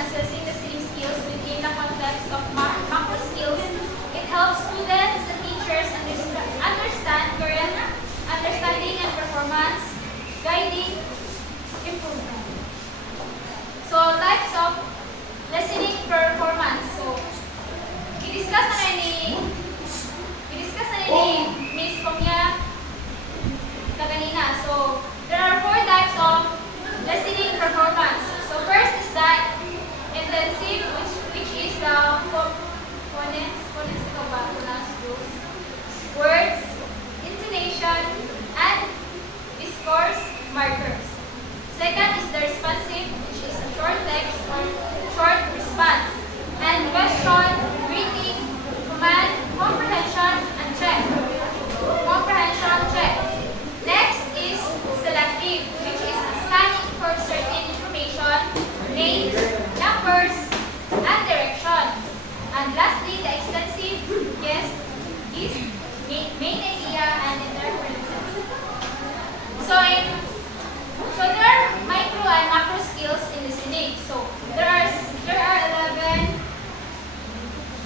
assessing the same skills within the context of macro skills. It helps students and teachers understand current understanding and performance, guiding improvement. So, types of listening performance. So, i-discuss na ni Miss Comia kanina. So, there are 4 types of listening performance. So, first is that intensive, which is the phonics ito ba? Words, intonation, and discourse markers. Second is the responsive, which is a short text or short response, and question, greeting, command, comprehension, and check. Comprehension check. Next is selective, which is scanning for certain information, names, numbers, and direction. And lastly, the extensive, yes, is main idea and interferences. So there are micro and macro skills in listening. So there are 11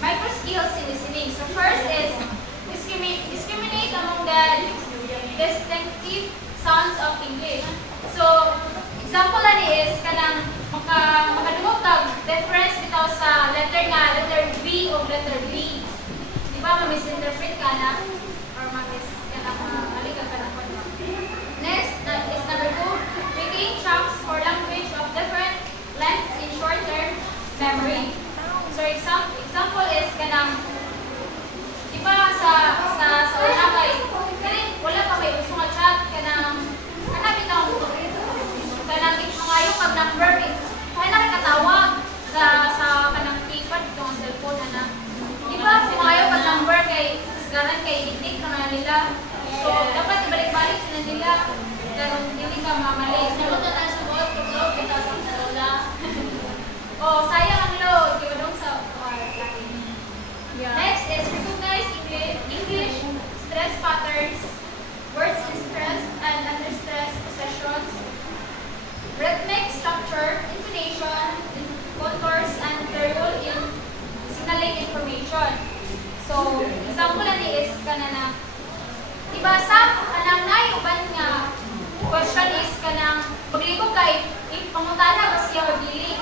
micro skills in listening. So first is discriminate among the distinctive sounds of English. So example ani is kanang makadungog kag difference bitaw sa letter B o letter B. Di ba ma-misinterpret ka na or mali ka na. Next is number 2, creating chunks for language of different lengths in short-term memory. So example is kanang di ba sa wala pa may gusto nga chat kanang bitaw kanang mangayo kag number kaya nakikatawag sa kanang keypad itong cellphone na. Di ba mangayo kag number kay kasgaran kay itik na nila. So dapat ibalik-balik na nila karon dili ka mamali. Sunod na tayo sa bot kung load bitaw sa lola. Oh, sayang ang load kay dong sa Next is recognize English stress patterns, words in stress and under stress possessions, rhythmic structure, intonation, contours, and their role in signaling information. So, example na is kanana. Diba sa kanang nayuban nga question is kanang pagligo kay pangutana ba siya o dili?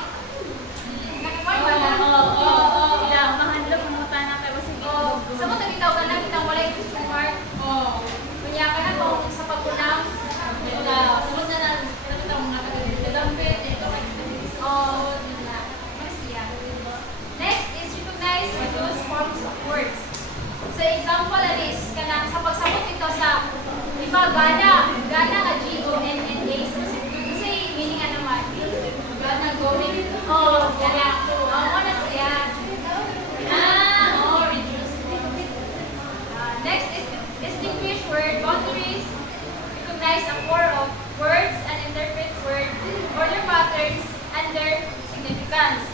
Nakikita ba na? Oo. Mahandlo pangutana kay basta dito. Sa mo tagitaw ka na kitang walay question mark. Oo. Kunya ka na kung sa pagkunaw. Sunod na lang nakita mo nga kagambit. Ito kay oh, na. Siya. Next is recognize reduce forms of words. So example is kanang sa pagsabot ito sa diba gana nga G-O-N-N-A. Kasi meaning nga naman gana going gana na siya. Reduce. Next is distinguish word boundaries, recognize a core of words and interpret word order patterns and their significance.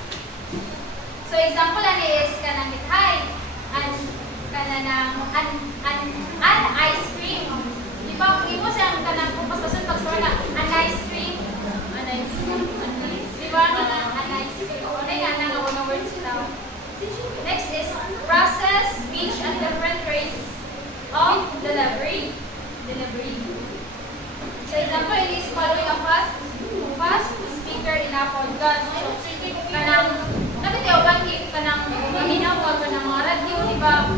So example is kanang githay and kanang an ice cream. Di ba kung imo siyang kanang kung pasasun pag-store na an ice cream. Di ba an ice cream? O na nga nga mga words ito. Next is process, speech, and different traits of delivery. So example is following a fast speaker in a podcast. So kanang nabitiyawan kanang maminaw ka kanang mga radio, di ba?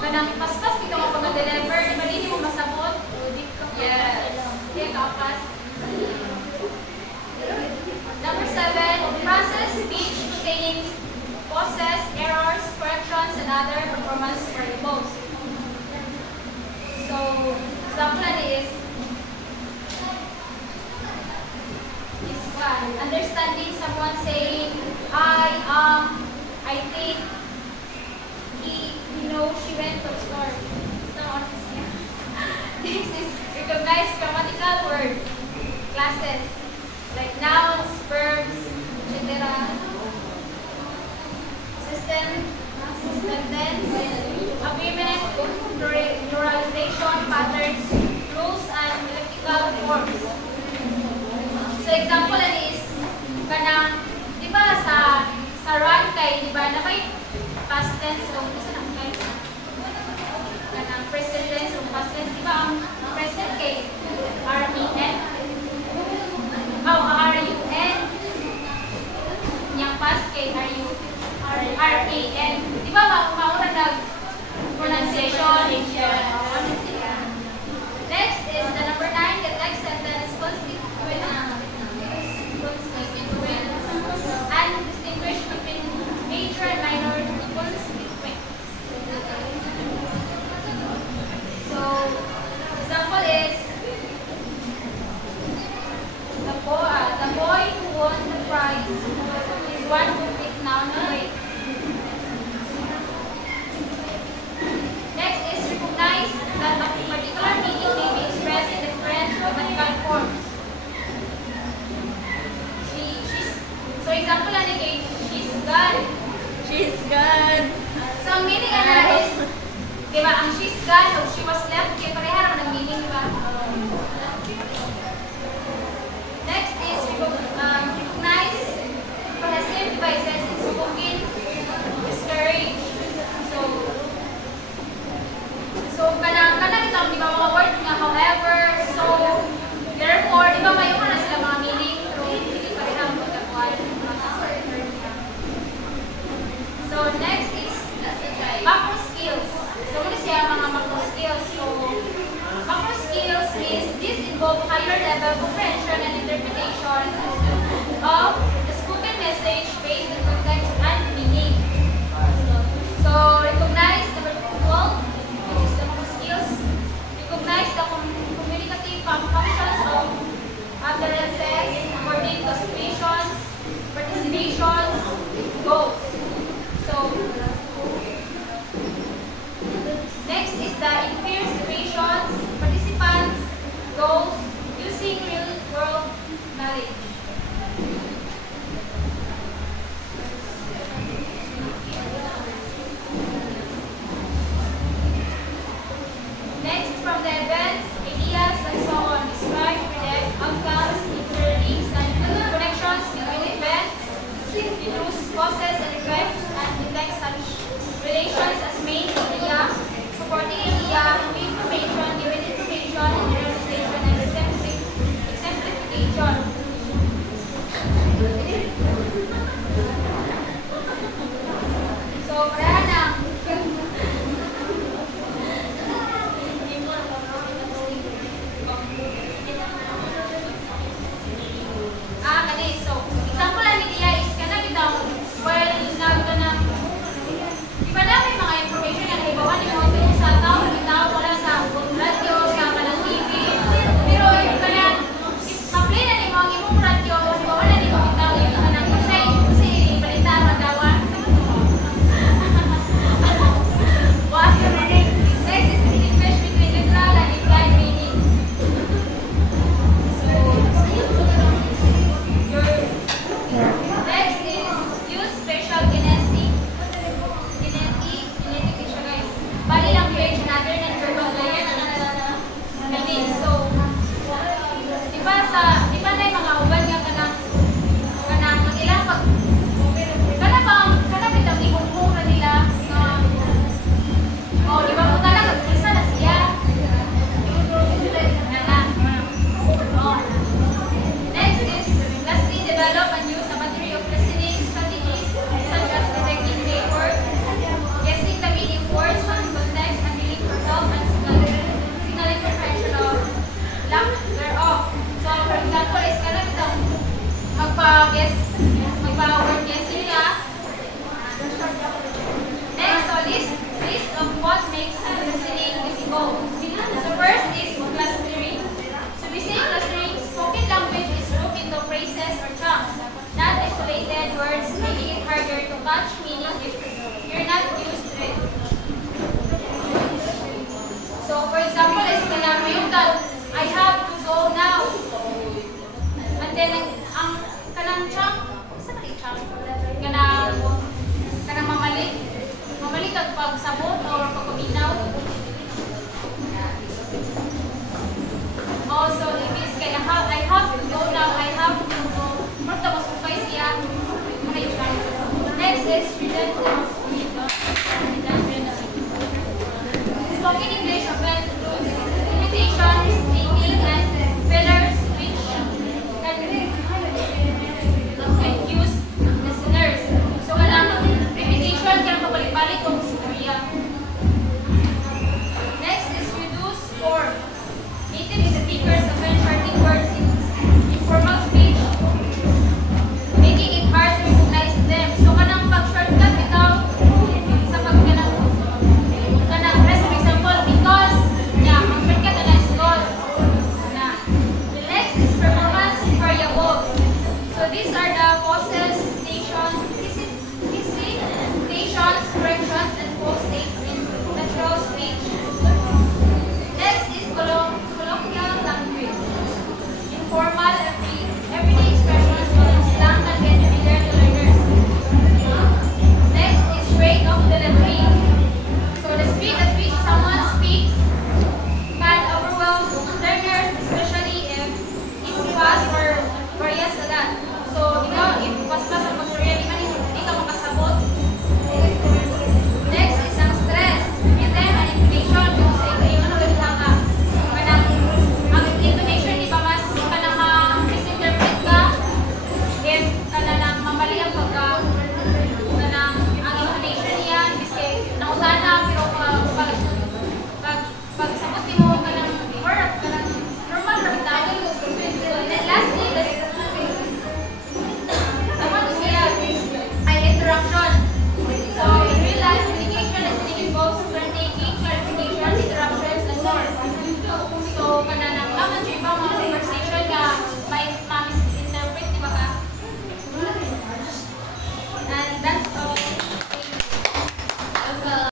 Kanang paspas kita mo pag-deliver, di ba hindi mo masabot? Yes. Kaya kapas. Number 7, process speech containing pauses, errors, corrections, and other performance variables. So, example is one. Understanding someone saying, I think, he knows, she went to the store. Next is recognize grammatical word classes like nouns, verbs, etc. System tense, agreement, pluralization, patterns, rules, and elliptical forms. So example is kanang, di ba sa kay, di ba, na may past tense o isa lang kay kanang present tense o past tense, di ba, ang present kay R-E-N R-U-N yung past kay R-A-N, di ba, mauna nag pronunciation. Next is the number 9, the text sentence constituent and distinguish between major and minor constituents. So, example is the boy who won the prize is one complete noun phrase. Next is recognize that a particular meaning may be expressed in different grammatical forms. So example na ni she's gone. She's gone. So ang meaning na is, di ba, ang she's gone o she was left, kaya pareha naman ang meaning, di ba? Next is recognize possessive devices in spoken discourage. So kanang ito, di ba, mga word nga however, so therefore, di ba, mayroon na sila mga meaning, pero hindi pareha ang pagkakuan. So next is macro skills. So muna siya mga macro skills. So macro skills is this involve higher level comprehension and interpretation of the spoken message based on context and meaning. So recognize number 12, which is the macro skills. Recognize the communicative functions of utterances according to situations, participations, goals. So next is the infer situations, participants, goals, using real world knowledge. Next, from the events, ideas, and so on, describe, predict, outcomes, interlinks, and connections between events, deduce causes and effects, and detect such relations as main idea, supporting idea, information, given information, and generalization, and exemplification. So, pareha na. So, example na niya is kanang itaw, well, nagkanang, di ba na may mga information yan, ibawan ni mo sa tao, itaw, wala sa radio, sa kanang TV, pero yung kanang, ma-play na ni mo ang imong radio, ibawan na ni mo itaw, yung kanang, kasi balita, magawa. What's your meaning? Next is distinguish between literal and implied meanings. Next is use special kinetic siya, guys. Body language and other non-verbal meaning. So, di ba na yung mga uban nga kanang ang ilang pag kanang bitang ibong na nila di ba mo talaga isa na siya. Next is lastly, develop and use a battery of listening strategies such as detecting vague words, guessing the meaning of words from context, and reading for help and signaling comprehension of lack thereof. So, for example, is kanang itong magpa-word guessing nila. Next, so list of what makes listening visible. So first is clustering. So we say clustering, spoken language is grouped into phrases or chunks. Not isolated words, making it harder to catch meaning if you're not used to it. So for example, is I have to go now. And then ang kanang chunk, isa na chunk? Kanang mamalik kag pagsabot.